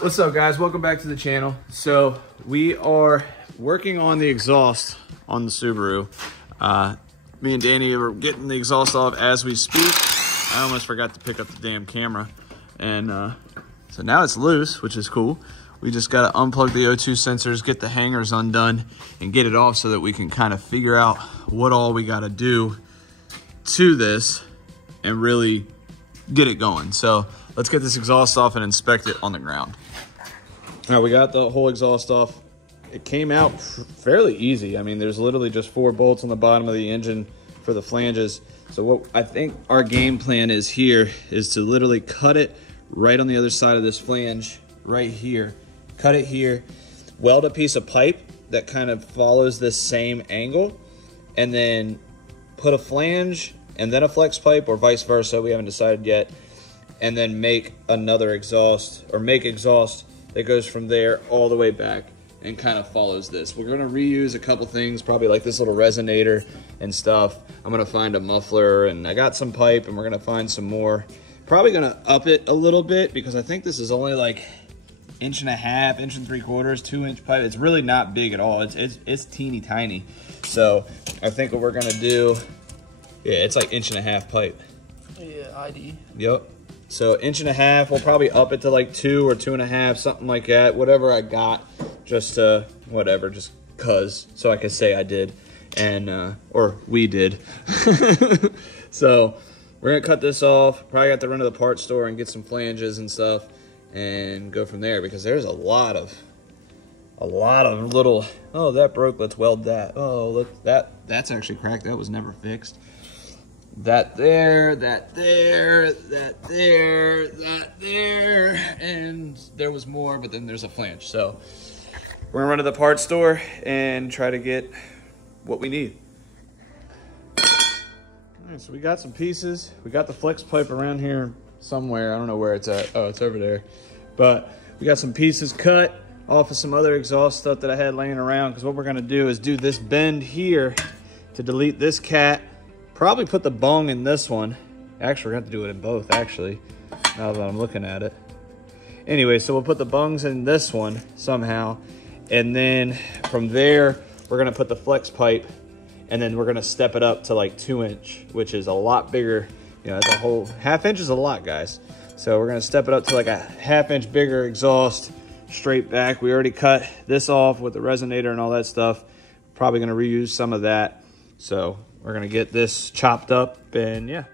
What's up, guys? Welcome back to the channel. So we are working on the exhaust on the Subaru. Me and Danny are getting the exhaust off as we speak. I almost forgot to pick up the damn camera. And so now it's loose, which is cool. We just got to unplug the O2 sensors, get the hangers undone, and get it off so that we can kind of figure out what all we got to do to this and really get it going. So let's get this exhaust off and inspect it on the ground. Now we got the whole exhaust off. It came out fairly easy. I mean, there's literally just 4 bolts on the bottom of the engine for the flanges. So what I think our game plan is here is to literally cut it right on the other side of this flange right here. Cut it here, weld a piece of pipe that kind of follows this same angle, and then put a flange and then a flex pipe, or vice versa, we haven't decided yet, and then make another exhaust, or make exhaust that goes from there all the way back and kind of follows this. We're gonna reuse a couple things, probably like this little resonator and stuff. I'm gonna find a muffler, and I got some pipe, and we're gonna find some more. Probably gonna up it a little bit because I think this is only like 1.5 inches, 1 3/4, 2-inch pipe. It's really not big at all. It's teeny tiny. So I think what we're gonna do, yeah, it's like 1.5-inch pipe. Yeah, ID. Yep. So 1.5 inches, we'll probably up it to like 2 or 2.5, something like that. Whatever I got, just whatever, just cause, so I could say I did, and or we did. So we're gonna cut this off. Probably have to run to the parts store and get some flanges and stuff, and go from there, because there's a lot of little, oh, that broke, let's weld that. Oh, look, that's actually cracked. That was never fixed. That there, that there, that there, that there, and there was more, but then there's a flange. So we're gonna run to the parts store and try to get what we need. All right, so we got some pieces. We got the flex pipe around here somewhere. I don't know where it's at. Oh, it's over there. But we got some pieces cut off of some other exhaust stuff that I had laying around, because what we're gonna do is do this bend here to delete this cat. Probably put the bung in this one. Actually, we're gonna have to do it in both, actually, now that I'm looking at it. Anyway, so we'll put the bungs in this one somehow, and then from there, we're gonna put the flex pipe, and then we're gonna step it up to like 2-inch, which is a lot bigger. You know, that's a whole 1/2 inch is a lot, guys. So we're gonna step it up to like a 1/2 inch bigger exhaust straight back. We already cut this off with the resonator and all that stuff. Probably gonna reuse some of that. So we're gonna get this chopped up, and yeah.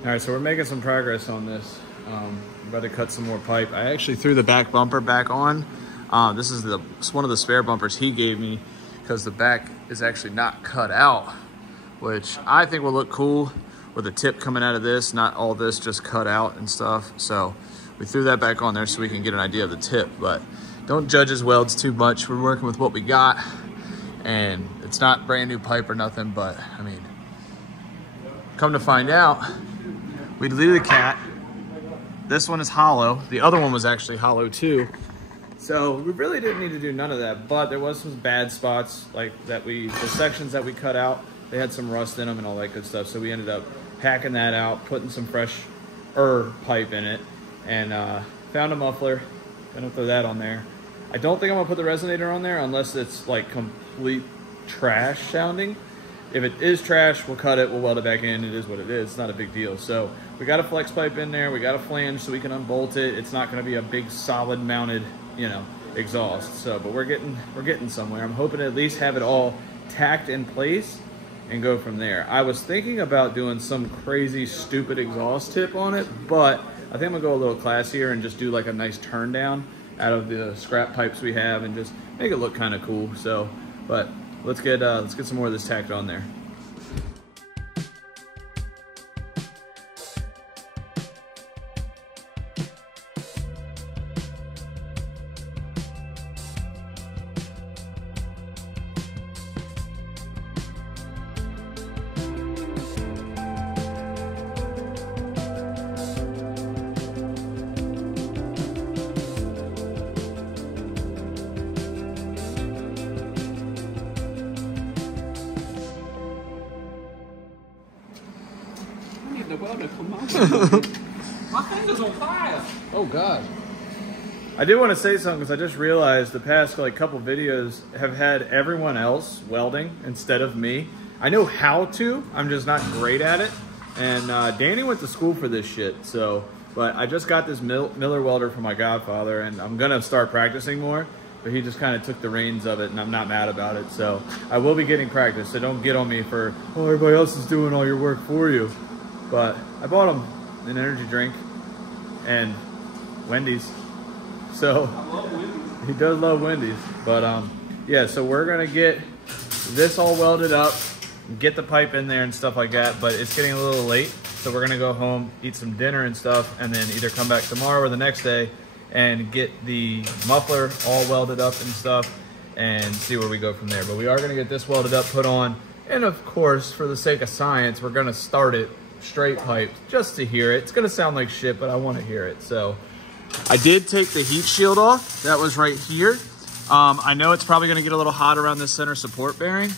All right, so we're making some progress on this. I'm about to cut some more pipe. I actually threw the back bumper back on. This is one of the spare bumpers he gave me, because the back is actually not cut out, which I think will look cool with the tip coming out of this, not all this just cut out and stuff. So we threw that back on there so we can get an idea of the tip, but don't judge his welds too much. We're working with what we got, and it's not brand new pipe or nothing, but I mean, come to find out, we deleted the cat. This one is hollow. The other one was actually hollow too. So we really didn't need to do none of that, but there was some bad spots, like the sections that we cut out, they had some rust in them and all that good stuff. So we ended up packing that out, putting some fresh pipe in it, and found a muffler. Gonna throw that on there. I don't think I'm gonna put the resonator on there unless it's like complete trash sounding. If it is trash, we'll cut it, we'll weld it back in. It is what it is, it's not a big deal. So we got a flex pipe in there, we got a flange so we can unbolt it. It's not gonna be a big solid mounted, you know, exhaust. So, but we're getting somewhere. I'm hoping to at least have it all tacked in place and go from there. I was thinking about doing some crazy stupid exhaust tip on it, but I think I'm gonna go a little classier and just do like a nice turn down out of the scrap pipes we have and just make it look kind of cool. So, but let's get some more of this tacked on there. the welder come on. My finger's on fire. Oh God. I did want to say something because I just realized the past like couple videos have had everyone else welding instead of me. I know how to, I'm just not great at it. And Danny went to school for this shit, so, but I just got this Miller welder from my godfather, and I'm gonna start practicing more, but he just kind of took the reins of it, and I'm not mad about it. So I will be getting practice, so don't get on me for, oh, everybody else is doing all your work for you. But I bought him an energy drink and Wendy's. So I love Wendy's. He does love Wendy's. But yeah, so we're gonna get this all welded up, get the pipe in there and stuff like that, but it's getting a little late. So we're gonna go home, eat some dinner and stuff, and then either come back tomorrow or the next day and get the muffler all welded up and stuff and see where we go from there. But we are gonna get this welded up, put on, and of course, for the sake of science, we're gonna start it straight piped just to hear it. It's gonna sound like shit, but I wanna hear it. So I did take the heat shield off. That was right here. I know it's probably gonna get a little hot around this center support bearing.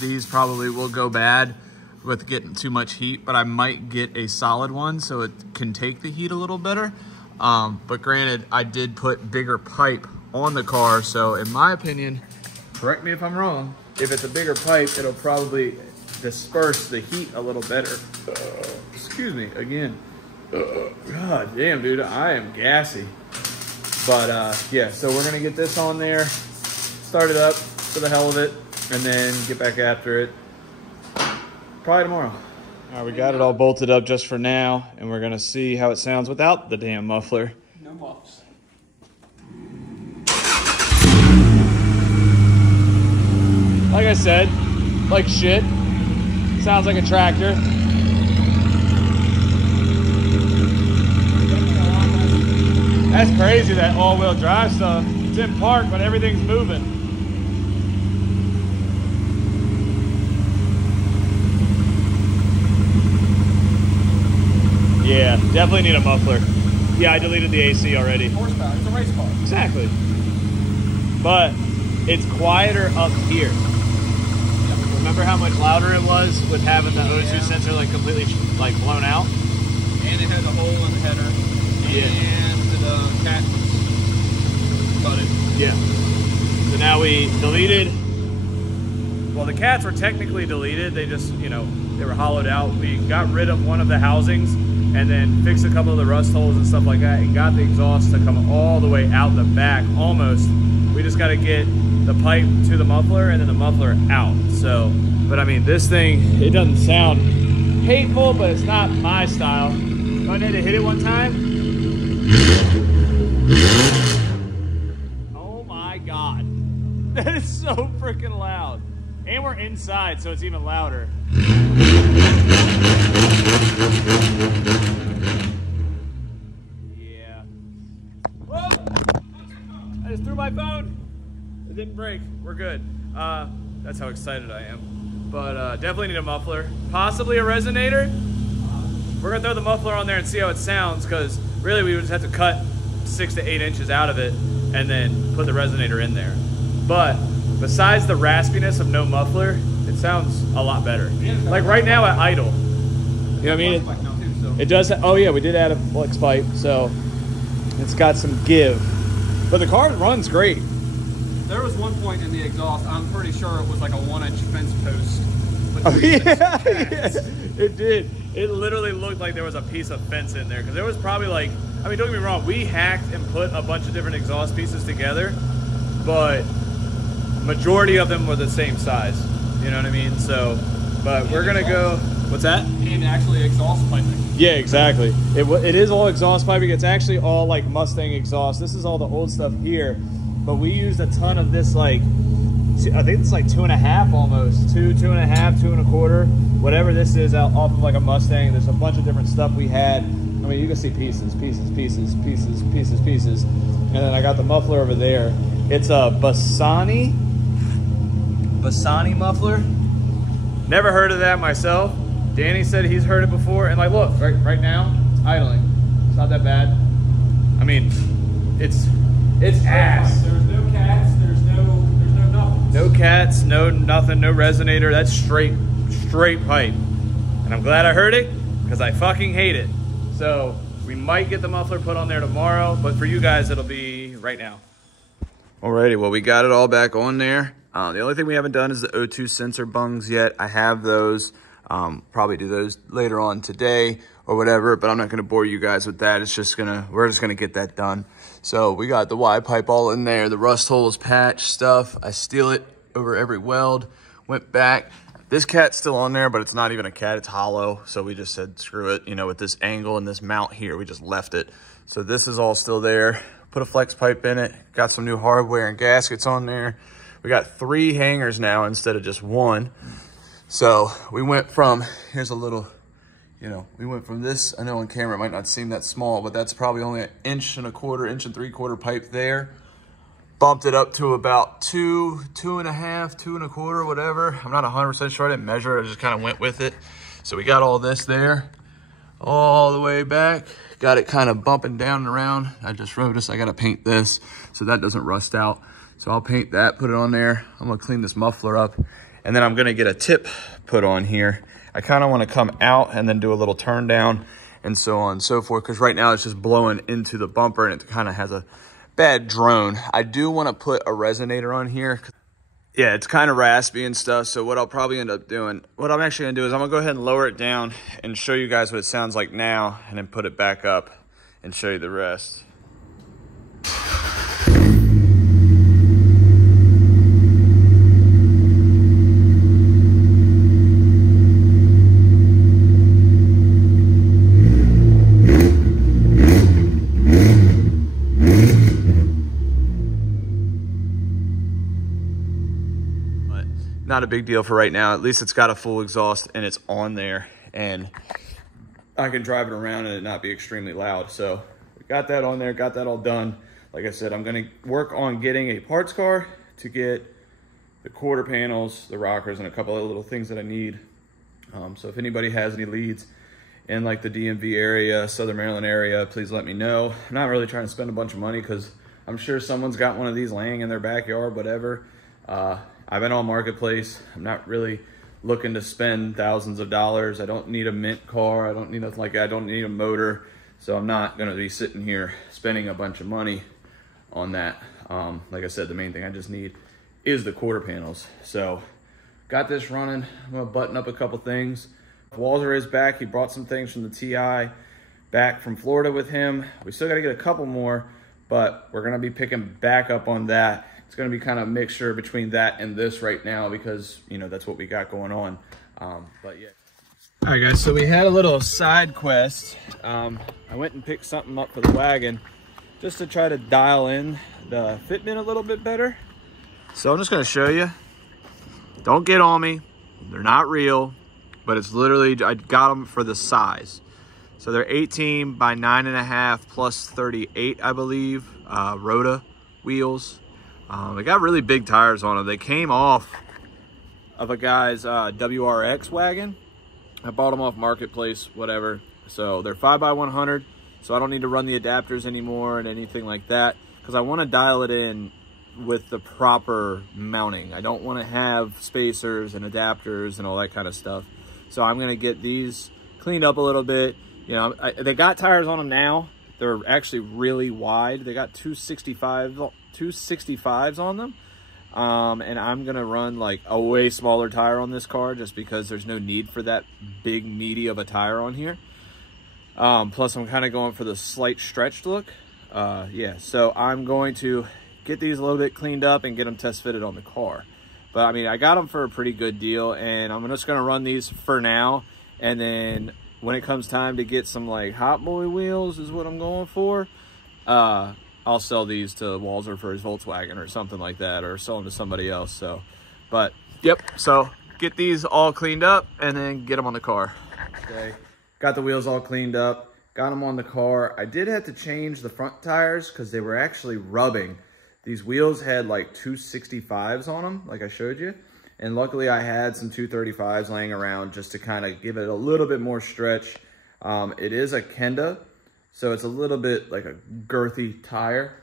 These probably will go bad with getting too much heat, but I might get a solid one so it can take the heat a little better. But granted, I did put bigger pipe on the car, so in my opinion, correct me if I'm wrong, if it's a bigger pipe, it'll probably disperse the heat a little better. Excuse me, again. God damn, dude, I am gassy. But yeah, so we're gonna get this on there, start it up for the hell of it, and then get back after it probably tomorrow. All right, we got it all bolted up just for now, and we're gonna see how it sounds without the damn muffler. No muffs. Like I said, like shit. Sounds like a tractor. That's crazy, that all-wheel drive stuff. It's in park, but everything's moving. Yeah, definitely need a muffler. Yeah, I deleted the AC already. Horsepower, it's a race car. Exactly. But it's quieter up here. Remember how much louder it was with having the O2 sensor like completely like blown out? And it had a hole in the header. And the cat was butted. Yeah. So now we deleted. Well, the cats were technically deleted. They just, you know, they were hollowed out. We got rid of one of the housings and then fixed a couple of the rust holes and stuff like that and got the exhaust to come all the way out the back almost. We just got to get the pipe to the muffler and then the muffler out. So, but I mean, this thing, it doesn't sound hateful, but it's not my style. Do I need to hit it one time? Oh my God. That is so freaking loud. And we're inside, so it's even louder. Yeah. Whoa! I just threw my phone. It didn't break. We're good. That's how excited I am. But definitely need a muffler. Possibly a resonator. We're gonna throw the muffler on there and see how it sounds, because really we would just have to cut 6 to 8 inches out of it and then put the resonator in there. But besides the raspiness of no muffler, it sounds a lot better. Like right now at idle. You know what I mean? It does, oh yeah, we did add a flex pipe, so it's got some give. But the car runs great. There was one point in the exhaust, I'm pretty sure it was like a 1-inch fence post. Oh, yeah, it did. It literally looked like there was a piece of fence in there, because there was probably like, I mean, don't get me wrong, we hacked and put a bunch of different exhaust pieces together, but majority of them were the same size. You know what I mean? So, but we're gonna go. What's that? And actually exhaust piping. Yeah, exactly. It is all exhaust piping. It's actually all like Mustang exhaust. This is all the old stuff here, but we used a ton of this, like I think it's like 2.5 almost, 2.5, 2.25, whatever this is, out off of like a Mustang. There's a bunch of different stuff we had. I mean, you can see pieces, and then I got the muffler over there. It's a Bassani muffler. Never heard of that myself. Danny said he's heard it before, and like, look, right now, it's idling. It's not that bad. I mean, it's ass. There's no cats. There's no nothing. No cats, no nothing, no resonator. That's straight pipe. And I'm glad I heard it, because I fucking hate it. So we might get the muffler put on there tomorrow, but for you guys, it'll be right now. Alrighty, well, we got it all back on there. The only thing we haven't done is the O2 sensor bungs yet. I have those. Probably do those later on today or whatever, but I'm not gonna bore you guys with that. We're just gonna get that done. So we got the Y pipe all in there. The rust holes patch stuff. I steel it over every weld. Went back. This cat's still on there, but it's not even a cat, it's hollow. So we just said, screw it, you know, with this angle and this mount here, we just left it. So this is all still there. Put a flex pipe in it. Got some new hardware and gaskets on there. We got 3 hangers now instead of just 1. So we went from, here's a little, you know, we went from this, I know on camera it might not seem that small, but that's probably only 1.25 inch, 1.75 pipe there. Bumped it up to about 2, 2.5, 2.25, whatever. I'm not 100% sure, I didn't measure it, I just kind of went with it. So we got all this there, all the way back. Got it kind of bumping down and around. I just noticed I gotta paint this so that doesn't rust out. So I'll paint that, put it on there. I'm gonna clean this muffler up, and then I'm gonna get a tip put on here. I kind of want to come out and then do a little turn down and so on and so forth, because right now it's just blowing into the bumper and it kind of has a bad drone. I do want to put a resonator on here. Yeah, it's kind of raspy and stuff. So what I'll probably end up doing, what I'm actually gonna do is I'm gonna go ahead and lower it down and show you guys what it sounds like now, and then put it back up and show you the rest. Not a big deal for right now. At least it's got a full exhaust and it's on there, and I can drive it around and it not be extremely loud. So we got that on there, got that all done. Like I said, I'm gonna work on getting a parts car to get the quarter panels, the rockers, and a couple of little things that I need. So if anybody has any leads in like the DMV area, Southern Maryland area, please let me know. I'm not really trying to spend a bunch of money because I'm sure someone's got one of these laying in their backyard, whatever. I've been on Marketplace. I'm not really looking to spend thousands of dollars. I don't need a mint car. I don't need nothing like that. I don't need a motor. So I'm not gonna be sitting here spending a bunch of money on that. Like I said, the main thing I just need is the quarter panels. So got this running. I'm gonna button up a couple things. Walzer is back. He brought some things from the TI back from Florida with him. We still gotta get a couple more, but we're gonna be picking back up on that. It's gonna be kind of a mixture between that and this right now because, you know, that's what we got going on. But yeah. All right, guys, so we had a little side quest. I went and picked something up for the wagon just to try to dial in the fitment a little bit better. So I'm just gonna show you. Don't get on me. They're not real, but it's literally, I got them for the size. So they're 18 by 9.5 plus 38, I believe, Rota wheels. They got really big tires on them. They came off of a guy's WRX wagon. I bought them off Marketplace, whatever. So they're 5x100, so I don't need to run the adapters anymore and anything like that, because I want to dial it in with the proper mounting. I don't want to have spacers and adapters and all that kind of stuff. So I'm going to get these cleaned up a little bit. You know, they got tires on them now. They're actually really wide. They got 265s on them. And I'm gonna run like a way smaller tire on this car just because there's no need for that big meaty of a tire on here. Plus I'm kind of going for the slight stretched look. Yeah, so I'm going to get these a little bit cleaned up and get them test fitted on the car. But I mean, I got them for a pretty good deal, and I'm just gonna run these for now, and then when it comes time to get some like Hot Boy wheels is what I'm going for, I'll sell these to Walzer for his Volkswagen or something like that, or sell them to somebody else. So, but yep, so get these all cleaned up and then get them on the car. Okay, got the wheels all cleaned up, got them on the car. I did have to change the front tires because they were actually rubbing. These wheels had like 265s on them, like I showed you. And luckily I had some 235s laying around just to kind of give it a little bit more stretch. It is a Kenda, so it's a little bit like a girthy tire.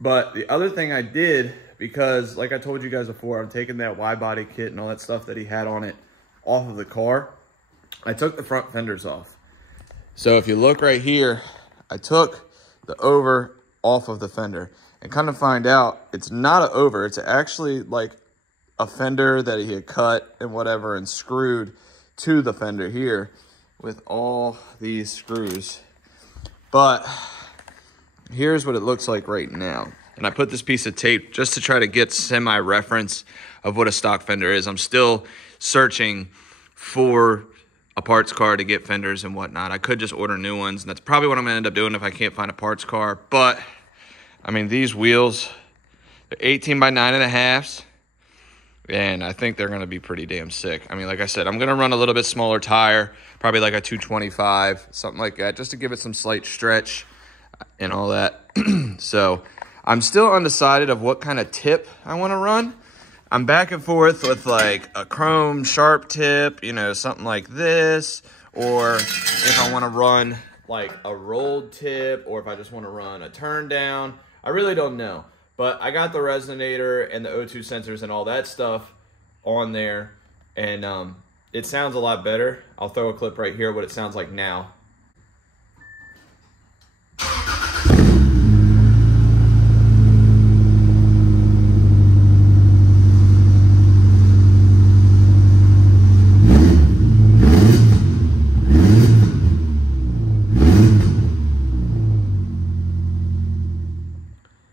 But the other thing I did, because like I told you guys before, I'm taking that Y-body kit and all that stuff that he had on it off of the car. I took the front fenders off. So if you look right here, I took the over off of the fender and kind of find out it's not an over. It's actually like a fender that he had cut and whatever and screwed to the fender here with all these screws. But here's what it looks like right now. And I put this piece of tape just to try to get semi-reference of what a stock fender is. I'm still searching for a parts car to get fenders and whatnot. I could just order new ones, and that's probably what I'm gonna end up doing if I can't find a parts car. But I mean, these wheels, they're 18 by 9.5, and I think they're gonna be pretty damn sick. I mean, like I said, I'm gonna run a little bit smaller tire, probably like a 225, something like that, just to give it some slight stretch and all that. So I'm still undecided of what kind of tip I wanna run. I'm back and forth with like a chrome sharp tip, you know, something like this, or if I want to run like a rolled tip, or if I just want to run a turn down. I really don't know, but I got the resonator and the O2 sensors and all that stuff on there, and it sounds a lot better. I'll throw a clip right here what it sounds like now.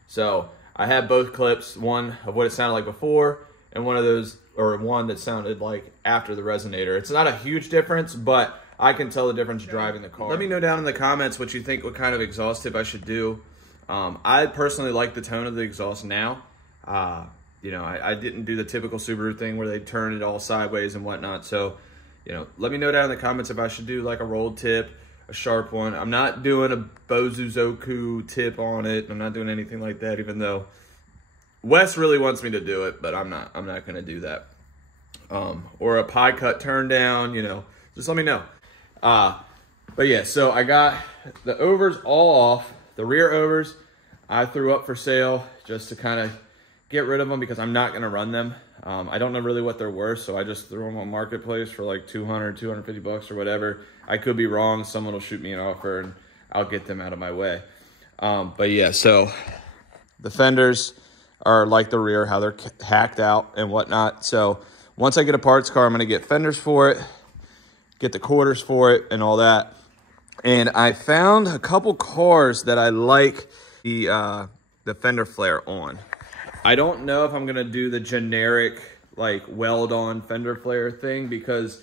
So I have both clips, one of what it sounded like before and one of those, or one that sounded like after the resonator. It's not a huge difference, but I can tell the difference driving the car. Let me know down in the comments what you think, what kind of exhaust tip I should do. I personally like the tone of the exhaust now. You know, I didn't do the typical Subaru thing where they turn it all sideways and whatnot. So, you know, let me know down in the comments if I should do like a rolled tip, a sharp one. I'm not doing a Bozuzoku tip on it. I'm not doing anything like that, even though Wes really wants me to do it, but I'm not gonna do that. Or a pie cut turn down, you know, just let me know. But yeah, so I got the overs all off. The rear overs I threw up for sale just to kind of get rid of them because I'm not gonna run them. I don't know really what they're worth, so I just threw them on Marketplace for like 200, 250 bucks or whatever. I could be wrong. Someone will shoot me an offer and I'll get them out of my way. But yeah, so the fenders are like the rear, how they're hacked out and whatnot. So once I get a parts car, I'm gonna get fenders for it, get the quarters for it and all that. And I found a couple cars that I like the fender flare on. I don't know if I'm gonna do the generic like weld on fender flare thing because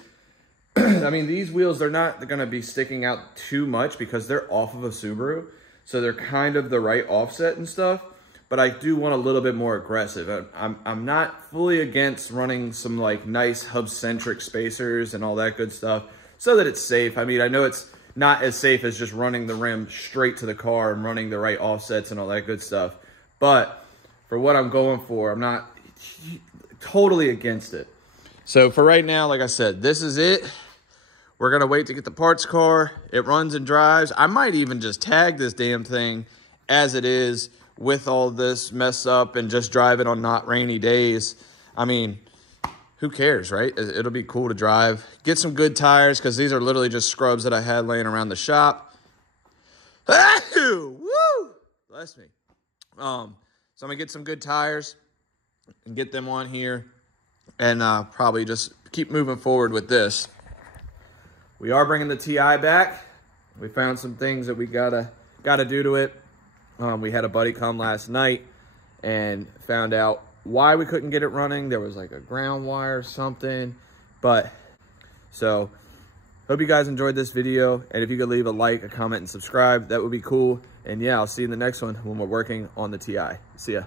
I mean, these wheels, they're not gonna be sticking out too much because they're off of a Subaru. So they're kind of the right offset and stuff, but I do want a little bit more aggressive. I'm not fully against running some like nice hub-centric spacers and all that good stuff so that it's safe. I mean, I know it's not as safe as just running the rim straight to the car and running the right offsets and all that good stuff. But for what I'm going for, I'm not totally against it. So for right now, like I said, this is it. We're gonna wait to get the parts car. It runs and drives. I might even just tag this damn thing as it is with all this mess up and just drive it on not rainy days. I mean, who cares, right? It'll be cool to drive. Get some good tires because these are literally just scrubs that I had laying around the shop. Woo! Bless me. So I'm gonna get some good tires and get them on here and probably just keep moving forward with this. We are bringing the TI back. We found some things that we gotta do to it. We had a buddy come last night and found out why we couldn't get it running. There was like a ground wire or something. But so hope you guys enjoyed this video, and if you could leave a like, a comment, and subscribe, that would be cool. And yeah, I'll see you in the next one when we're working on the TI. See ya.